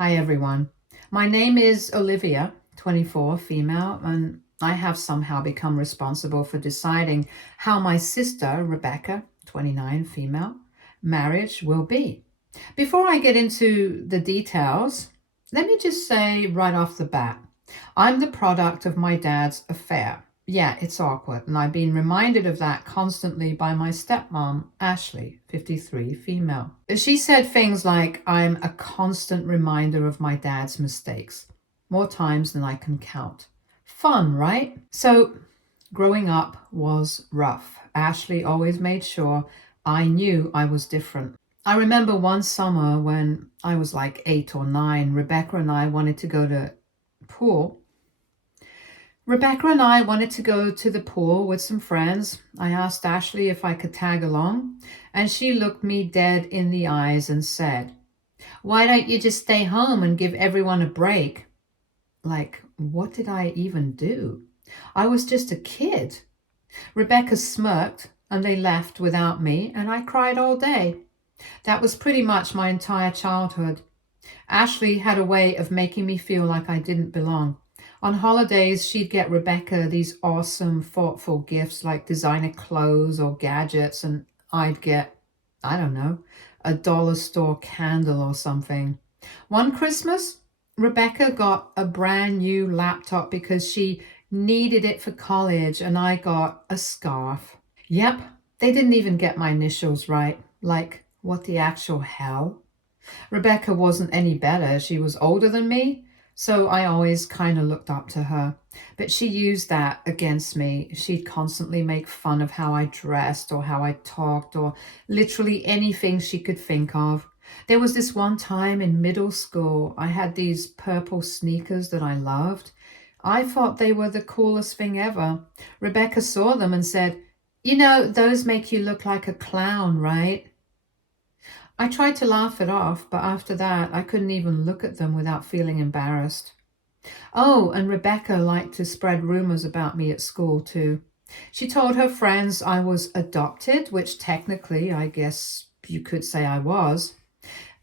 Hi everyone. My name is Olivia, 24, female, and I have somehow become responsible for deciding how my sister, Rebecca, 29, female, marriage will be. Before I get into the details, let me just say right off the bat, I'm the product of my dad's affair. Yeah, it's awkward, and I've been reminded of that constantly by my stepmom, Ashley, 53, female. She said things like, I'm a constant reminder of my dad's mistakes, more times than I can count. Fun, right? So, growing up was rough. Ashley always made sure I knew I was different. I remember one summer when I was like 8 or 9, Rebecca and I wanted to go to pool Rebecca and I wanted to go to the pool with some friends. I asked Ashley if I could tag along, and she looked me dead in the eyes and said, "Why don't you just stay home and give everyone a break?" Like, what did I even do? I was just a kid. Rebecca smirked, and they left without me, and I cried all day. That was pretty much my entire childhood. Ashley had a way of making me feel like I didn't belong. On holidays, she'd get Rebecca these awesome, thoughtful gifts like designer clothes or gadgets, and I'd get, I don't know, a dollar store candle or something. One Christmas, Rebecca got a brand new laptop because she needed it for college, and I got a scarf. Yep, they didn't even get my initials right. Like, what the actual hell? Rebecca wasn't any better. She was older than me, so I always kind of looked up to her. But she used that against me. She'd constantly make fun of how I dressed or how I talked or literally anything she could think of. There was this one time in middle school, I had these purple sneakers that I loved. I thought they were the coolest thing ever. Rebecca saw them and said, "You know, those make you look like a clown, right?" I tried to laugh it off, but after that, I couldn't even look at them without feeling embarrassed. Oh, and Rebecca liked to spread rumors about me at school too. She told her friends I was adopted, which technically, I guess you could say I was.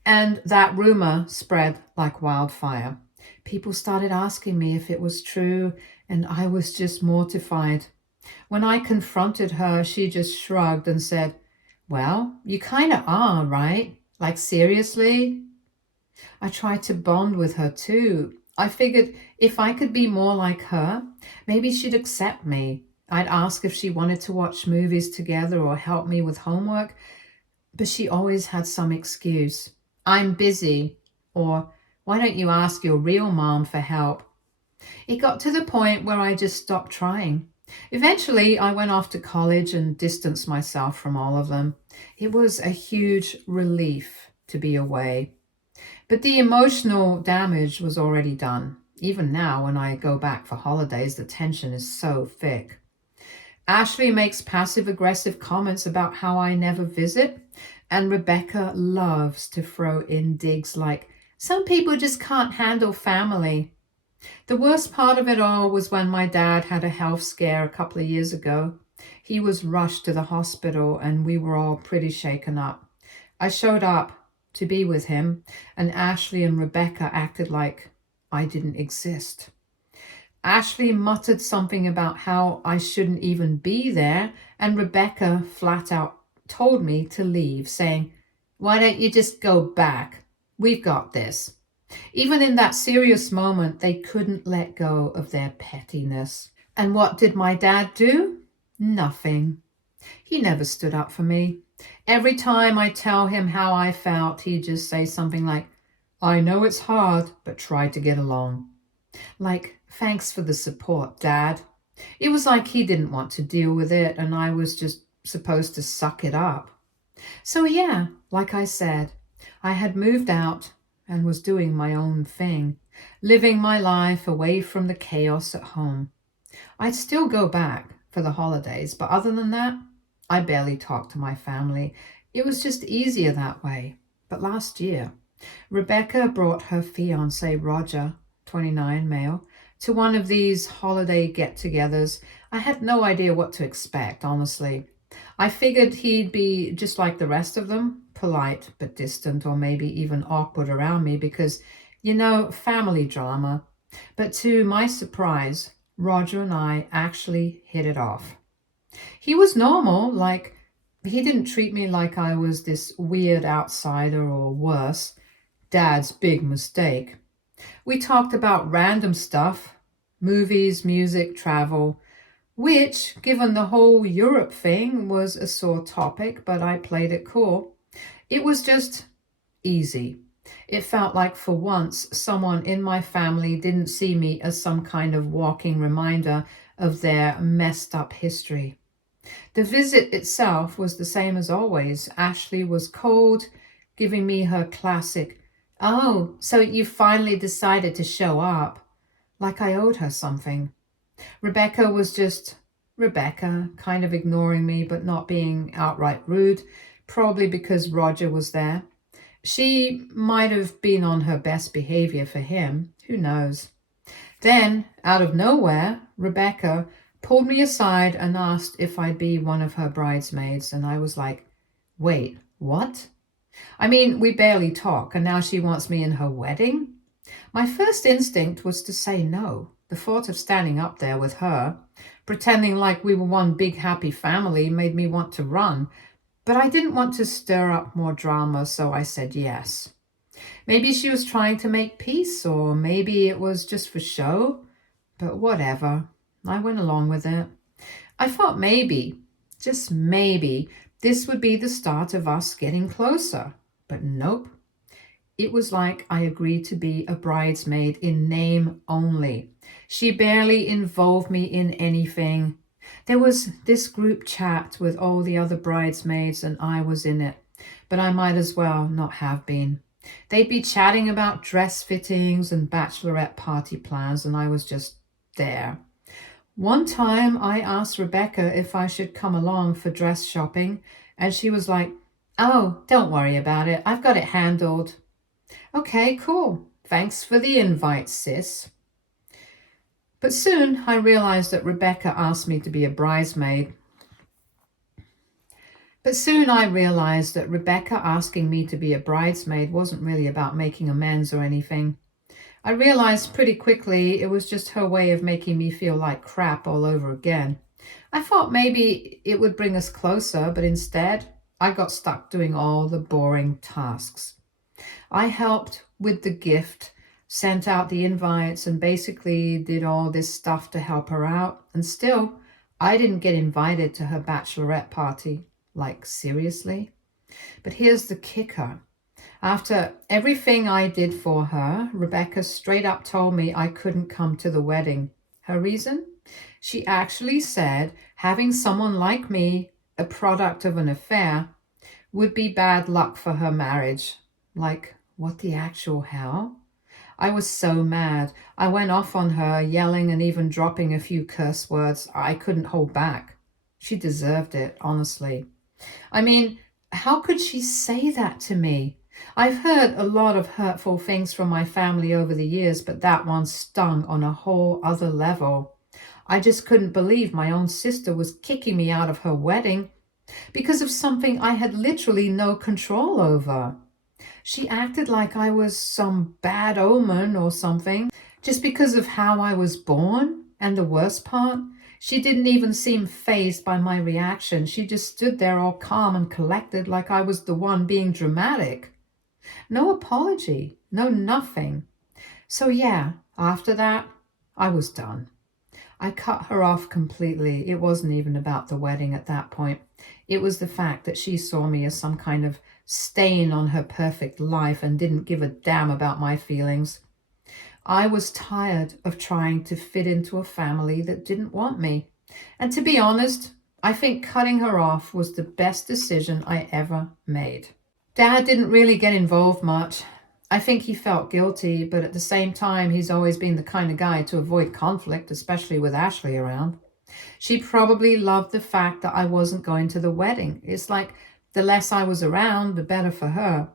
And that rumor spread like wildfire. People started asking me if it was true, and I was just mortified. When I confronted her, she just shrugged and said, "Well, you kind of are, right? Like, seriously?" I tried to bond with her too. I figured if I could be more like her, maybe she'd accept me. I'd ask if she wanted to watch movies together or help me with homework, but she always had some excuse. "I'm busy," or "Why don't you ask your real mom for help?" It got to the point where I just stopped trying. Eventually, I went off to college and distanced myself from all of them. It was a huge relief to be away. But the emotional damage was already done. Even now, when I go back for holidays, the tension is so thick. Ashley makes passive aggressive comments about how I never visit, and Rebecca loves to throw in digs like, "Some people just can't handle family." The worst part of it all was when my dad had a health scare a couple of years ago. He was rushed to the hospital and we were all pretty shaken up. I showed up to be with him, and Ashley and Rebecca acted like I didn't exist. Ashley muttered something about how I shouldn't even be there, and Rebecca flat out told me to leave, saying, "Why don't you just go back? We've got this." Even in that serious moment, they couldn't let go of their pettiness. And what did my dad do? Nothing. He never stood up for me. Every time I tell him how I felt, he'd just say something like, "I know it's hard, but try to get along." Like, "Thanks for the support, Dad." It was like he didn't want to deal with it and I was just supposed to suck it up. So yeah, like I said, I had moved out and was doing my own thing, living my life away from the chaos at home. I'd still go back for the holidays, but other than that, I barely talked to my family. It was just easier that way. But last year, Rebecca brought her fiancé, Roger, 29, male, to one of these holiday get-togethers. I had no idea what to expect, honestly. I figured he'd be just like the rest of them, polite but distant, or maybe even awkward around me because Family drama. But to my surprise, Roger and I actually hit it off. He was normal, like, he didn't treat me like I was this weird outsider or worse, Dad's big mistake. We talked about random stuff, movies, music, travel, which, given the whole Europe thing, was a sore topic, but I played it cool. It was just easy. It felt like for once someone in my family didn't see me as some kind of walking reminder of their messed up history. The visit itself was the same as always. Ashley was cold, giving me her classic, "Oh, so you finally decided to show up," like I owed her something. Rebecca was just Rebecca, kind of ignoring me but not being outright rude, probably because Roger was there. She might have been on her best behavior for him, who knows. Then, out of nowhere, Rebecca pulled me aside and asked if I'd be one of her bridesmaids, and I was like, wait, what? I mean, we barely talk, and now she wants me in her wedding? My first instinct was to say no. The thought of standing up there with her, pretending like we were one big happy family, made me want to run, but I didn't want to stir up more drama, so I said yes. Maybe she was trying to make peace, or maybe it was just for show, but whatever. I went along with it. I thought maybe, just maybe, this would be the start of us getting closer, but nope. It was like I agreed to be a bridesmaid in name only. She barely involved me in anything. There was this group chat with all the other bridesmaids, and I was in it, but I might as well not have been. They'd be chatting about dress fittings and bachelorette party plans, and I was just there. One time I asked Rebecca if I should come along for dress shopping, and she was like, "Oh, don't worry about it. I've got it handled." Okay, cool. Thanks for the invite, sis. But soon I realized that Rebecca asked me to be a bridesmaid. But soon I realized that Rebecca asking me to be a bridesmaid wasn't really about making amends or anything. I realized pretty quickly it was just her way of making me feel like crap all over again. I thought maybe it would bring us closer, but instead I got stuck doing all the boring tasks. I helped with the gift, sent out the invites, and basically did all this stuff to help her out. And still, I didn't get invited to her bachelorette party. Like, seriously? But here's the kicker. After everything I did for her, Rebecca straight up told me I couldn't come to the wedding. Her reason? She actually said having someone like me, a product of an affair, would be bad luck for her marriage. Like, what the actual hell? I was so mad. I went off on her, yelling and even dropping a few curse words I couldn't hold back. She deserved it, honestly. I mean, how could she say that to me? I've heard a lot of hurtful things from my family over the years, but that one stung on a whole other level. I just couldn't believe my own sister was kicking me out of her wedding because of something I had literally no control over. She acted like I was some bad omen or something just because of how I was born. And the worst part, she didn't even seem fazed by my reaction. She just stood there all calm and collected like I was the one being dramatic. No apology, no nothing. So yeah, after that, I was done. I cut her off completely. It wasn't even about the wedding at that point. It was the fact that she saw me as some kind of stain on her perfect life and didn't give a damn about my feelings. I was tired of trying to fit into a family that didn't want me. And to be honest, I think cutting her off was the best decision I ever made. Dad didn't really get involved much. I think he felt guilty, but at the same time, he's always been the kind of guy to avoid conflict, especially with Ashley around. She probably loved the fact that I wasn't going to the wedding. It's like the less I was around, the better for her.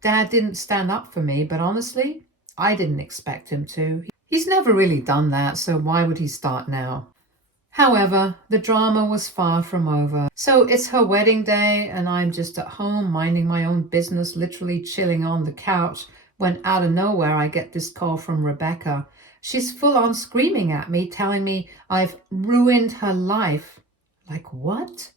Dad didn't stand up for me, but honestly, I didn't expect him to. He's never really done that, so why would he start now? However, the drama was far from over. So it's her wedding day, and I'm just at home minding my own business, literally chilling on the couch, when out of nowhere I get this call from Rebecca. She's full on screaming at me, telling me I've ruined her life. Like what?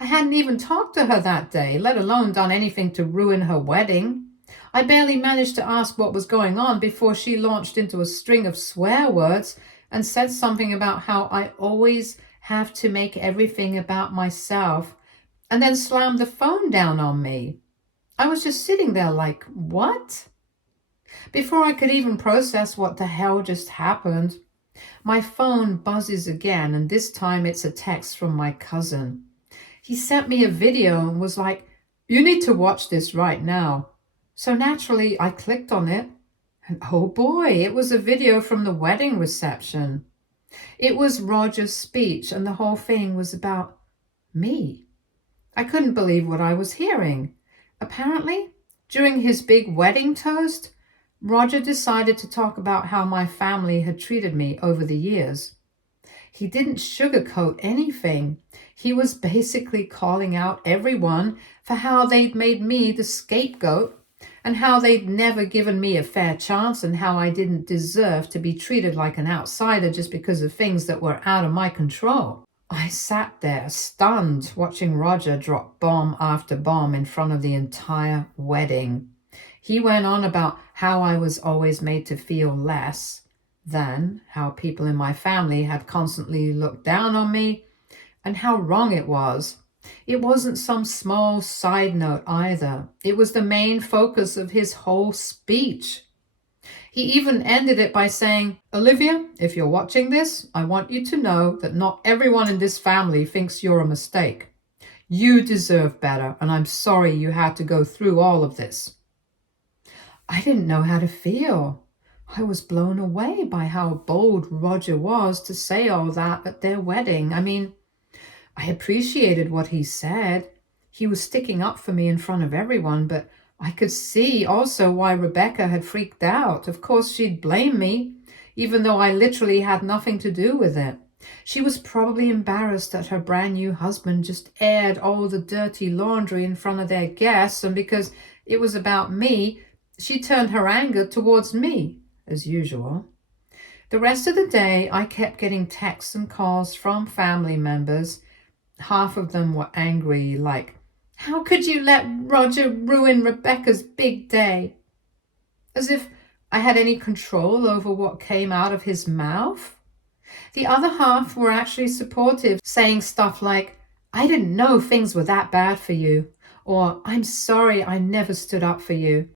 I hadn't even talked to her that day, let alone done anything to ruin her wedding. I barely managed to ask what was going on before she launched into a string of swear words and said something about how I always have to make everything about myself, and then slammed the phone down on me. I was just sitting there like, what? Before I could even process what the hell just happened, my phone buzzes again, and this time it's a text from my cousin. He sent me a video and was like, "You need to watch this right now." So naturally, I clicked on it, and oh boy, it was a video from the wedding reception. It was Roger's speech, and the whole thing was about me. I couldn't believe what I was hearing. Apparently, during his big wedding toast, Roger decided to talk about how my family had treated me over the years. He didn't sugarcoat anything. He was basically calling out everyone for how they'd made me the scapegoat and how they'd never given me a fair chance and how I didn't deserve to be treated like an outsider just because of things that were out of my control. I sat there stunned, watching Roger drop bomb after bomb in front of the entire wedding. He went on about how I was always made to feel less than, how people in my family had constantly looked down on me, and how wrong it was. It wasn't some small side note either. It was the main focus of his whole speech. He even ended it by saying, "Olivia, if you're watching this, I want you to know that not everyone in this family thinks you're a mistake. You deserve better, and I'm sorry you had to go through all of this." I didn't know how to feel. I was blown away by how bold Roger was to say all that at their wedding. I mean, I appreciated what he said. He was sticking up for me in front of everyone, but I could see also why Rebecca had freaked out. Of course, she'd blame me, even though I literally had nothing to do with it. She was probably embarrassed that her brand new husband just aired all the dirty laundry in front of their guests, and because it was about me, she turned her anger towards me, as usual. The rest of the day, I kept getting texts and calls from family members. Half of them were angry, like, "How could you let Roger ruin Rebecca's big day?" As if I had any control over what came out of his mouth. The other half were actually supportive, saying stuff like, "I didn't know things were that bad for you," or "I'm sorry I never stood up for you."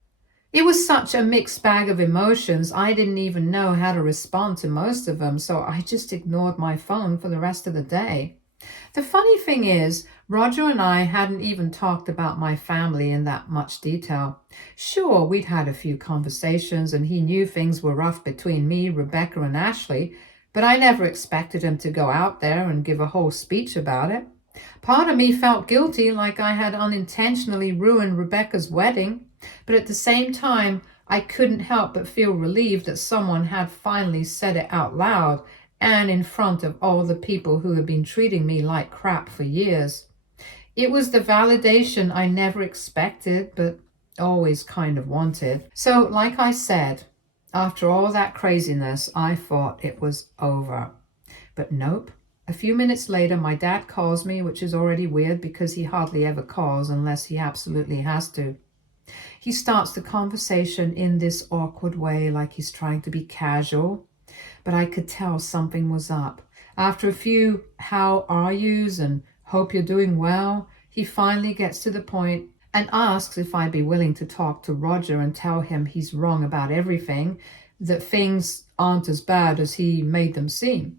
It was such a mixed bag of emotions, I didn't even know how to respond to most of them, so I just ignored my phone for the rest of the day. The funny thing is, Roger and I hadn't even talked about my family in that much detail. Sure, we'd had a few conversations and he knew things were rough between me, Rebecca, and Ashley, but I never expected him to go out there and give a whole speech about it. Part of me felt guilty, like I had unintentionally ruined Rebecca's wedding, but at the same time, I couldn't help but feel relieved that someone had finally said it out loud and in front of all the people who had been treating me like crap for years. It was the validation I never expected, but always kind of wanted. So, like I said, after all that craziness, I thought it was over. But nope. A few minutes later, my dad calls me, which is already weird because he hardly ever calls unless he absolutely has to. He starts the conversation in this awkward way, like he's trying to be casual, but I could tell something was up. After a few "how are yous" and "hope you're doing well," he finally gets to the point and asks if I'd be willing to talk to Roger and tell him he's wrong about everything, that things aren't as bad as he made them seem.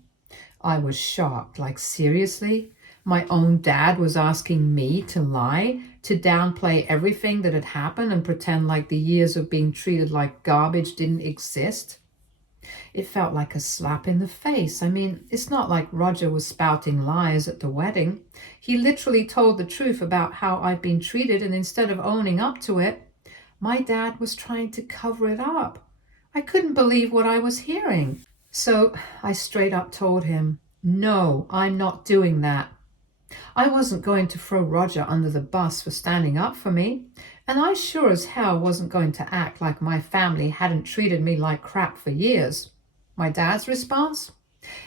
I was shocked, like seriously? My own dad was asking me to lie, to downplay everything that had happened and pretend like the years of being treated like garbage didn't exist? It felt like a slap in the face. I mean, it's not like Roger was spouting lies at the wedding. He literally told the truth about how I'd been treated, and instead of owning up to it, my dad was trying to cover it up. I couldn't believe what I was hearing. So I straight up told him, "No, I'm not doing that." I wasn't going to throw Roger under the bus for standing up for me, And I sure as hell wasn't going to act like my family hadn't treated me like crap for years. My dad's response?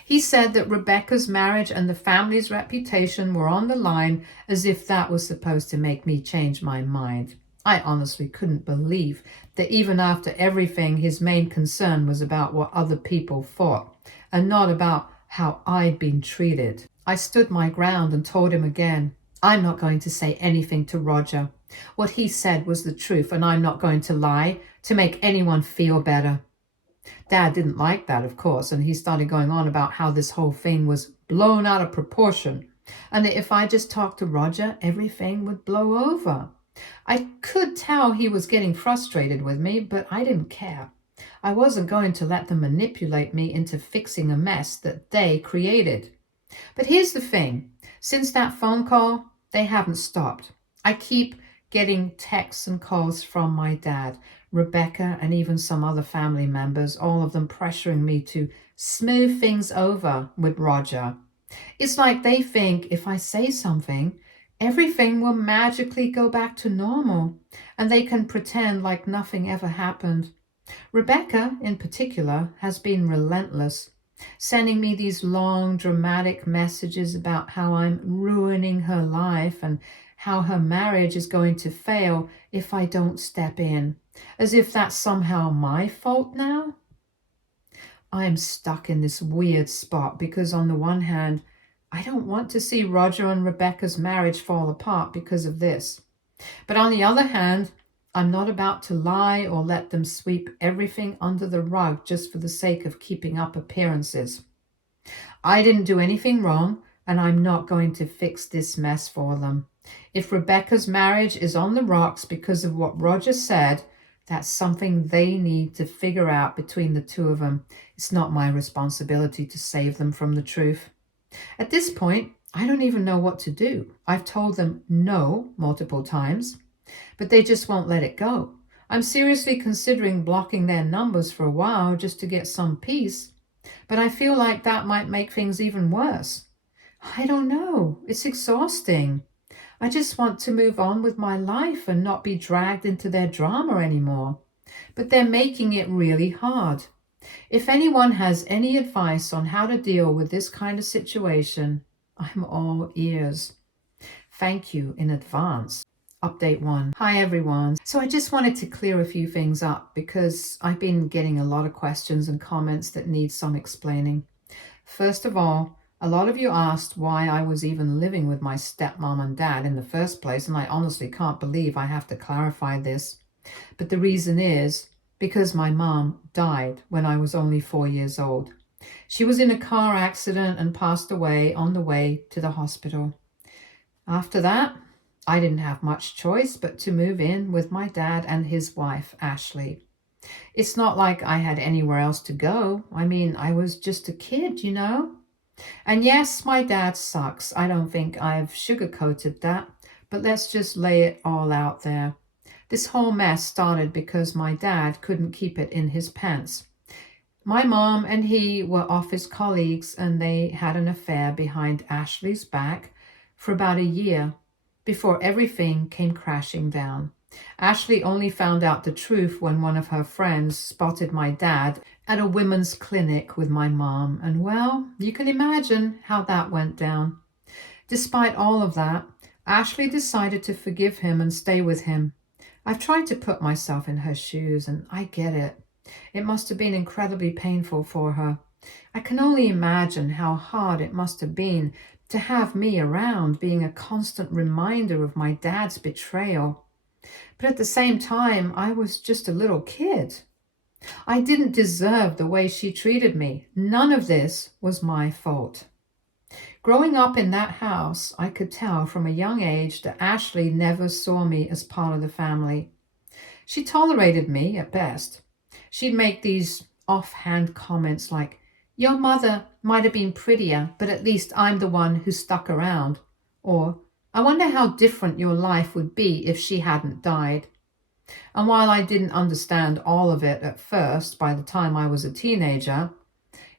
He said that Rebecca's marriage and the family's reputation were on the line, as if that was supposed to make me change my mind. I honestly couldn't believe that even after everything, his main concern was about what other people thought and not about how I'd been treated. I stood my ground and told him again, I'm not going to say anything to Roger. What he said was the truth, and I'm not going to lie to make anyone feel better. Dad didn't like that, of course, and he started going on about how this whole thing was blown out of proportion, and that if I just talked to Roger, everything would blow over. I could tell he was getting frustrated with me, but I didn't care. I wasn't going to let them manipulate me into fixing a mess that they created. But here's the thing. Since that phone call, they haven't stopped. I keep getting texts and calls from my dad, Rebecca, and even some other family members, all of them pressuring me to smooth things over with Roger. It's like they think if I say something, everything will magically go back to normal, and they can pretend like nothing ever happened. Rebecca, in particular, has been relentless, sending me these long, dramatic messages about how I'm ruining her life and how her marriage is going to fail if I don't step in, as if that's somehow my fault now. I'm stuck in this weird spot because on the one hand, I don't want to see Roger and Rebecca's marriage fall apart because of this. But on the other hand, I'm not about to lie or let them sweep everything under the rug just for the sake of keeping up appearances. I didn't do anything wrong, and I'm not going to fix this mess for them. If Rebecca's marriage is on the rocks because of what Roger said, that's something they need to figure out between the two of them. It's not my responsibility to save them from the truth. At this point, I don't even know what to do. I've told them no multiple times, but they just won't let it go. I'm seriously considering blocking their numbers for a while just to get some peace, but I feel like that might make things even worse. I don't know. It's exhausting. I just want to move on with my life and not be dragged into their drama anymore. But they're making it really hard. If anyone has any advice on how to deal with this kind of situation, I'm all ears. Thank you in advance. Update 1. Hi everyone. So I just wanted to clear a few things up because I've been getting a lot of questions and comments that need some explaining. First of all, a lot of you asked why I was even living with my stepmom and dad in the first place, and I honestly can't believe I have to clarify this. But the reason is because my mom died when I was only 4 years old. She was in a car accident and passed away on the way to the hospital. After that, I didn't have much choice but to move in with my dad and his wife, Ashley. It's not like I had anywhere else to go. I mean, I was just a kid, you know? And yes, my dad sucks. I don't think I've sugarcoated that, but let's just lay it all out there. This whole mess started because my dad couldn't keep it in his pants. My mom and he were office colleagues, and they had an affair behind Ashley's back for about a year before everything came crashing down. Ashley only found out the truth when one of her friends spotted my dad at a women's clinic with my mom, and well, you can imagine how that went down. Despite all of that, Ashley decided to forgive him and stay with him. I've tried to put myself in her shoes, and I get it. It must have been incredibly painful for her. I can only imagine how hard it must have been to have me around, being a constant reminder of my dad's betrayal. But at the same time, I was just a little kid. I didn't deserve the way she treated me. None of this was my fault. Growing up in that house, I could tell from a young age that Ashley never saw me as part of the family. She tolerated me at best. She'd make these offhand comments like, "Your mother might have been prettier, but at least I'm the one who stuck around." Or, "I wonder how different your life would be if she hadn't died." And while I didn't understand all of it at first, by the time I was a teenager,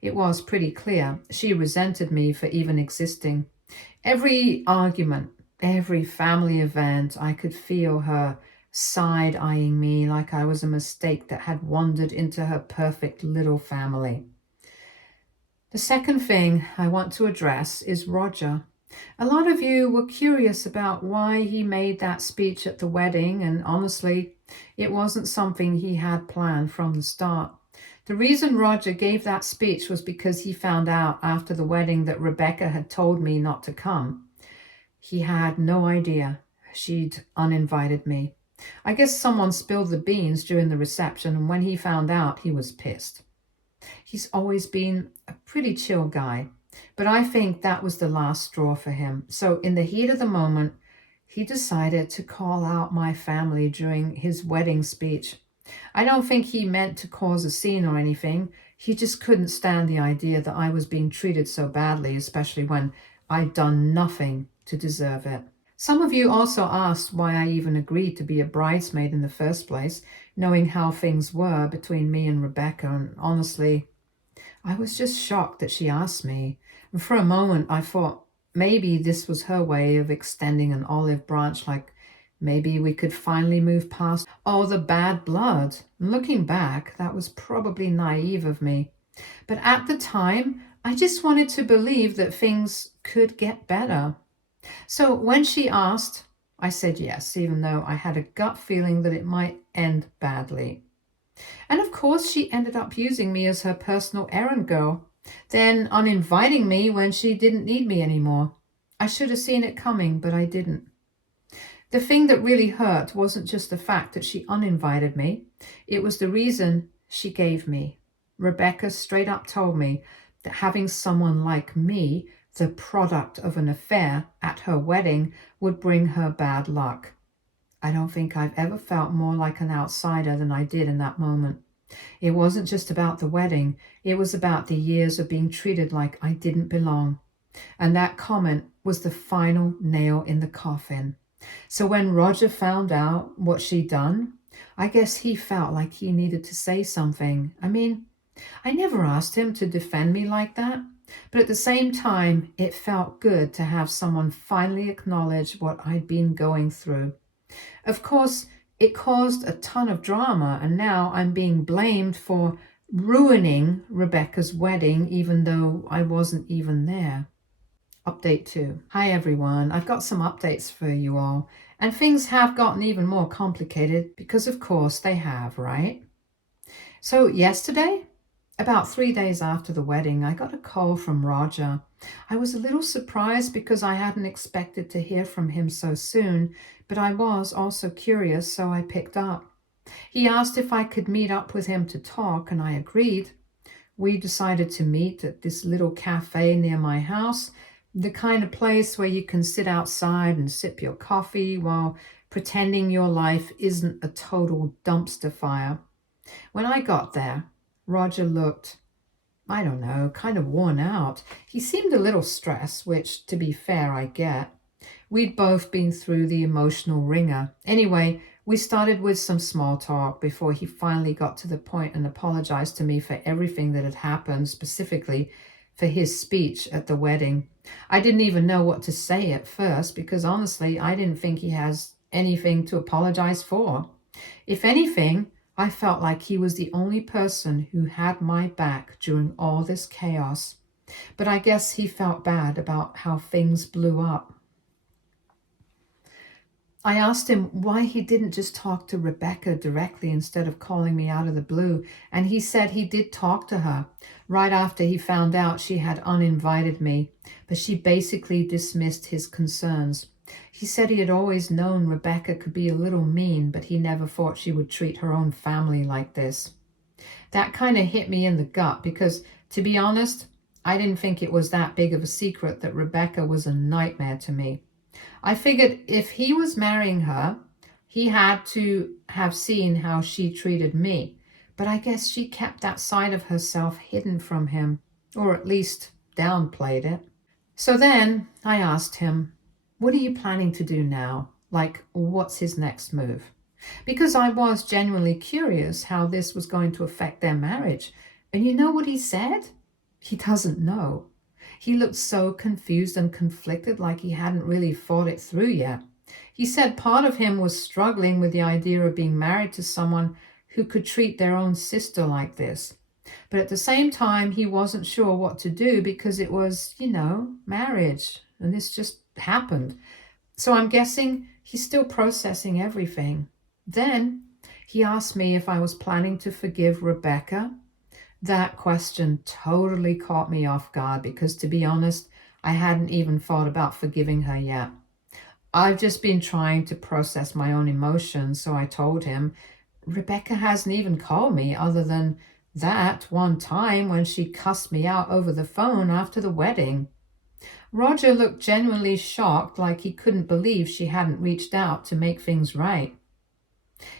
it was pretty clear she resented me for even existing. Every argument, every family event, I could feel her side-eyeing me like I was a mistake that had wandered into her perfect little family. The second thing I want to address is Roger. A lot of you were curious about why he made that speech at the wedding, and honestly, it wasn't something he had planned from the start. The reason Roger gave that speech was because he found out after the wedding that Rebecca had told me not to come. He had no idea she'd uninvited me. I guess someone spilled the beans during the reception, and when he found out, he was pissed. He's always been a pretty chill guy, but I think that was the last straw for him. So in the heat of the moment, he decided to call out my family during his wedding speech. I don't think he meant to cause a scene or anything. He just couldn't stand the idea that I was being treated so badly, especially when I'd done nothing to deserve it. Some of you also asked why I even agreed to be a bridesmaid in the first place, knowing how things were between me and Rebecca, and honestly, I was just shocked that she asked me. And for a moment, I thought maybe this was her way of extending an olive branch, like maybe we could finally move past all the bad blood. And looking back, that was probably naive of me. But at the time, I just wanted to believe that things could get better. So when she asked, I said yes, even though I had a gut feeling that it might end badly. And of course, she ended up using me as her personal errand girl, then uninviting me when she didn't need me anymore. I should have seen it coming, but I didn't. The thing that really hurt wasn't just the fact that she uninvited me, it was the reason she gave me. Rebecca straight up told me that having someone like me, the product of an affair, at her wedding would bring her bad luck. I don't think I've ever felt more like an outsider than I did in that moment. It wasn't just about the wedding, it was about the years of being treated like I didn't belong. And that comment was the final nail in the coffin. So when Roger found out what she'd done, I guess he felt like he needed to say something. I mean, I never asked him to defend me like that. But at the same time, it felt good to have someone finally acknowledge what I'd been going through. Of course, it caused a ton of drama, and now I'm being blamed for ruining Rebecca's wedding, even though I wasn't even there. Update 2. Hi everyone, I've got some updates for you all, and things have gotten even more complicated because of course they have, right? So yesterday, about 3 days after the wedding, I got a call from Roger. I was a little surprised because I hadn't expected to hear from him so soon, but I was also curious, so I picked up. He asked if I could meet up with him to talk, and I agreed. We decided to meet at this little cafe near my house, the kind of place where you can sit outside and sip your coffee while pretending your life isn't a total dumpster fire. When I got there, Roger looked, I don't know, kind of worn out. He seemed a little stressed, which, to be fair, I get. We'd both been through the emotional ringer. Anyway, we started with some small talk before he finally got to the point and apologized to me for everything that had happened, specifically for his speech at the wedding. I didn't even know what to say at first because honestly, I didn't think he has anything to apologize for. If anything, I felt like he was the only person who had my back during all this chaos. But I guess he felt bad about how things blew up. I asked him why he didn't just talk to Rebecca directly instead of calling me out of the blue, and he said he did talk to her right after he found out she had uninvited me, but she basically dismissed his concerns. He said he had always known Rebecca could be a little mean, but he never thought she would treat her own family like this. That kind of hit me in the gut because, to be honest, I didn't think it was that big of a secret that Rebecca was a nightmare to me. I figured if he was marrying her, he had to have seen how she treated me. But I guess she kept that side of herself hidden from him, or at least downplayed it. So then I asked him, what are you planning to do now? Like, what's his next move? Because I was genuinely curious how this was going to affect their marriage. And you know what he said? He doesn't know. He looked so confused and conflicted, like he hadn't really thought it through yet. He said part of him was struggling with the idea of being married to someone who could treat their own sister like this. But at the same time, he wasn't sure what to do because it was, marriage. And this just happened. So I'm guessing he's still processing everything. Then he asked me if I was planning to forgive Rebecca. That question totally caught me off guard because, to be honest, I hadn't even thought about forgiving her yet. I've just been trying to process my own emotions, so I told him, Rebecca hasn't even called me other than that one time when she cussed me out over the phone after the wedding. Roger looked genuinely shocked, like he couldn't believe she hadn't reached out to make things right.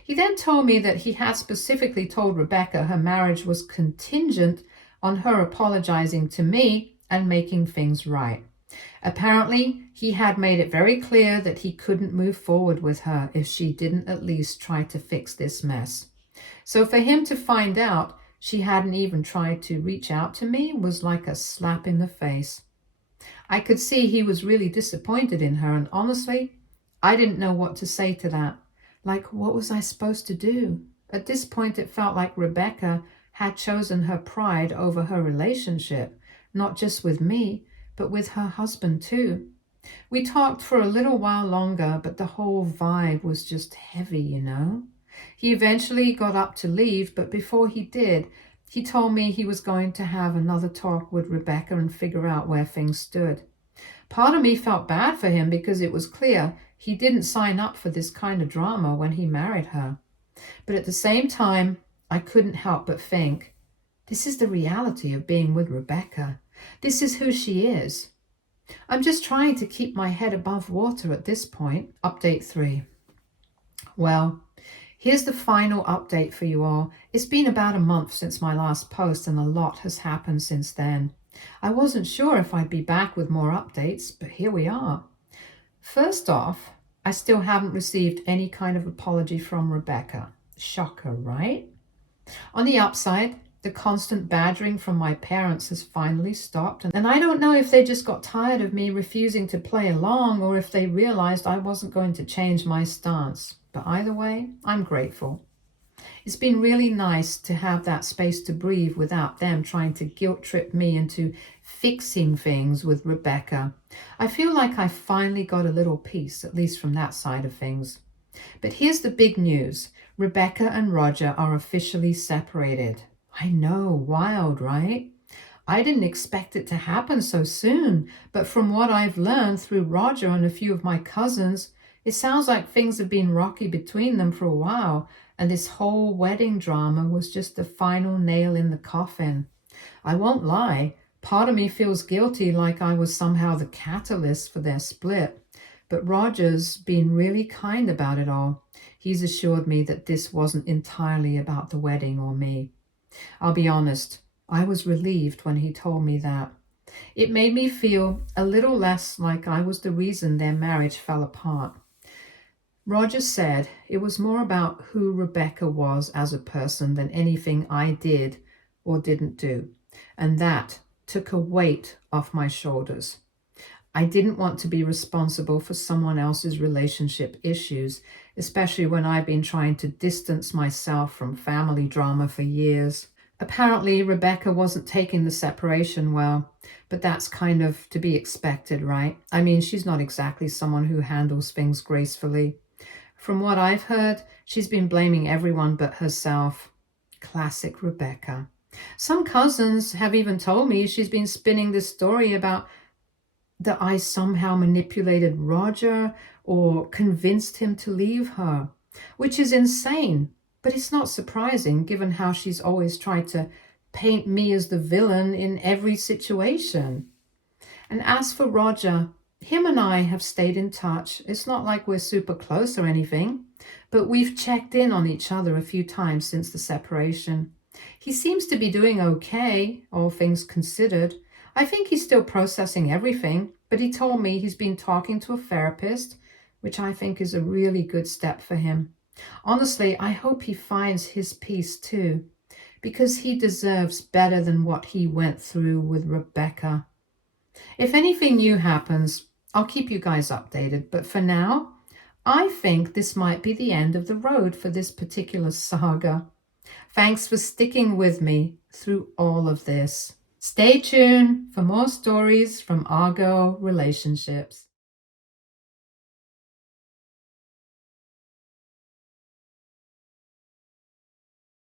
He then told me that he had specifically told Rebecca her marriage was contingent on her apologizing to me and making things right. Apparently, he had made it very clear that he couldn't move forward with her if she didn't at least try to fix this mess. So for him to find out she hadn't even tried to reach out to me was like a slap in the face. I could see he was really disappointed in her, and honestly, I didn't know what to say to that. Like, what was I supposed to do? At this point, it felt like Rebecca had chosen her pride over her relationship, not just with me, but with her husband too. We talked for a little while longer, but the whole vibe was just heavy. He eventually got up to leave, but before he did, he told me he was going to have another talk with Rebecca and figure out where things stood. Part of me felt bad for him because it was clear he didn't sign up for this kind of drama when he married her. But at the same time, I couldn't help but think, this is the reality of being with Rebecca. This is who she is. I'm just trying to keep my head above water at this point. Update 3. Well, here's the final update for you all. It's been about a month since my last post and a lot has happened since then. I wasn't sure if I'd be back with more updates, but here we are. First off, I still haven't received any kind of apology from Rebecca. Shocker, right? On the upside, the constant badgering from my parents has finally stopped, and I don't know if they just got tired of me refusing to play along or if they realized I wasn't going to change my stance. But either way, I'm grateful. It's been really nice to have that space to breathe without them trying to guilt trip me into fixing things with Rebecca. I feel like I finally got a little peace, at least from that side of things. But here's the big news. Rebecca and Roger are officially separated. I know, wild, right? I didn't expect it to happen so soon, but from what I've learned through Roger and a few of my cousins, it sounds like things have been rocky between them for a while, and this whole wedding drama was just the final nail in the coffin. I won't lie, part of me feels guilty, like I was somehow the catalyst for their split, but Roger's been really kind about it all. He's assured me that this wasn't entirely about the wedding or me. I'll be honest, I was relieved when he told me that. It made me feel a little less like I was the reason their marriage fell apart. Roger said it was more about who Rebecca was as a person than anything I did or didn't do, and that took a weight off my shoulders. I didn't want to be responsible for someone else's relationship issues, especially when I've been trying to distance myself from family drama for years. Apparently, Rebecca wasn't taking the separation well, but that's kind of to be expected, right? I mean, she's not exactly someone who handles things gracefully. From what I've heard, she's been blaming everyone but herself. Classic Rebecca. Some cousins have even told me she's been spinning this story about that I somehow manipulated Roger or convinced him to leave her, which is insane, but it's not surprising given how she's always tried to paint me as the villain in every situation. And as for Roger, him and I have stayed in touch. It's not like we're super close or anything, but we've checked in on each other a few times since the separation. He seems to be doing okay, all things considered. I think he's still processing everything, but he told me he's been talking to a therapist, which I think is a really good step for him. Honestly, I hope he finds his peace too, because he deserves better than what he went through with Rebecca. If anything new happens, I'll keep you guys updated, but for now, I think this might be the end of the road for this particular saga. Thanks for sticking with me through all of this. Stay tuned for more stories from Argo relationships.